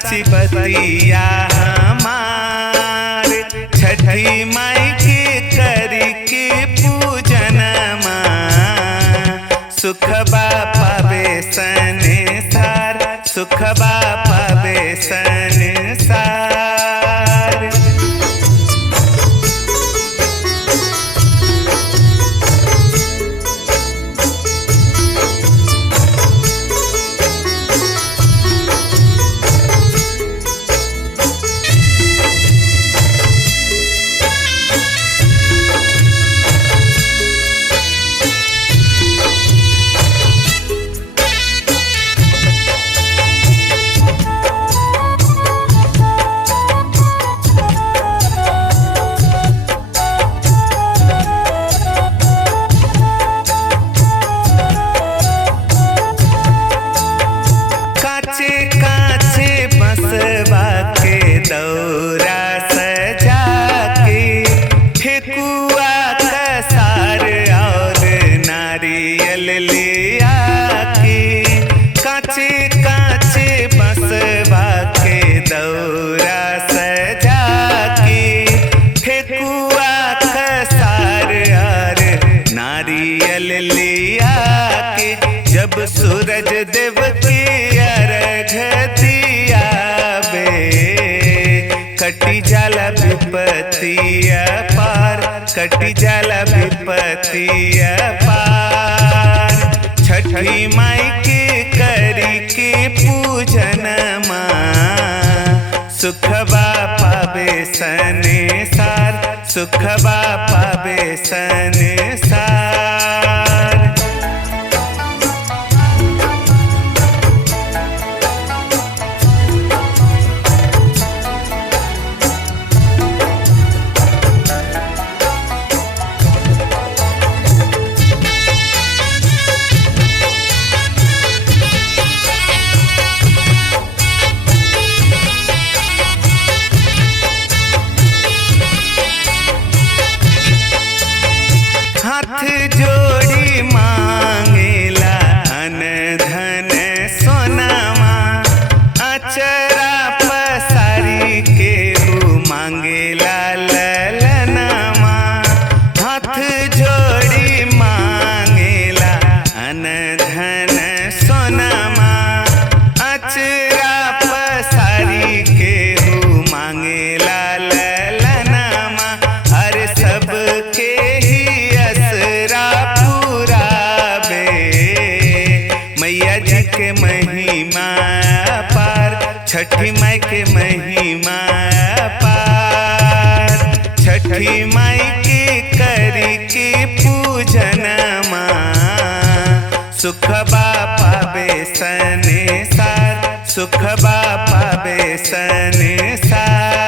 साची बतिया हमार छठी माई के करी के पूजनमा सुखबा पावे संसार सुखबा पावे संसार। दौरा सजा के ठेकुआ कसार और नारियल ले आके काचे काचे बसवा के दौरा सजा के ठेकुआ कसार और नारियल ले आके जब सूरज देव के अर्घ दिया कटी जाला विपत्तिया पार कटी जाला विपत्तिया पार। छठी माई के करी के पूजनमा सुखबा पावे संसार सुखबा पावे संसार। हाथ जोड़ी मांगेला अन धन सोनामा अचरा पसारी के मांगेला ललनामा। हाथ जोड़ी मांगेला अन धन सोनामा अचरा पसारी के मांगेला ललनामा। अरे सबके मैया जी के महिमा पार छठी माई के महिमा पार। छठी माई के करी के पूजनमा सुखबा पावे संसार सुखबा पावे संसार।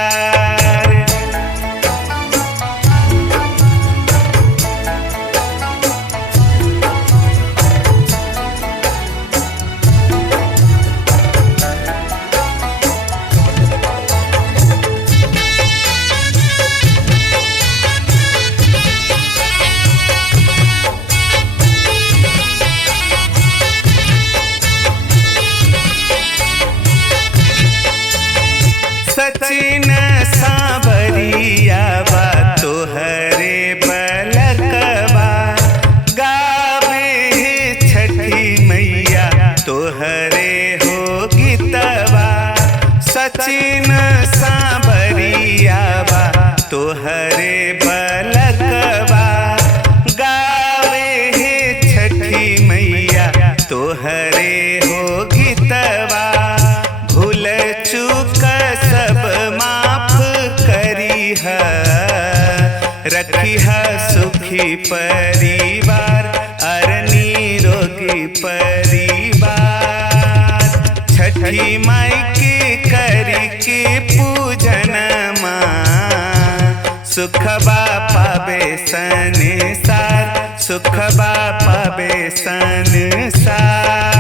सचिन सावरिया बा तोहरे बलकवा गावे छठी मैया तोहरे हो गीतवा। सचिन सावरिया बा तोहरे बलकवा गावे छठी मैया तोहरे हो गीतवा। भूल चूक सब माफ करी रखी सुखी परिवार अरनी रोगी परिवार। छठी माई के करी के पूजनमा सुखबा पावे संसार सुखबा पावे संसार।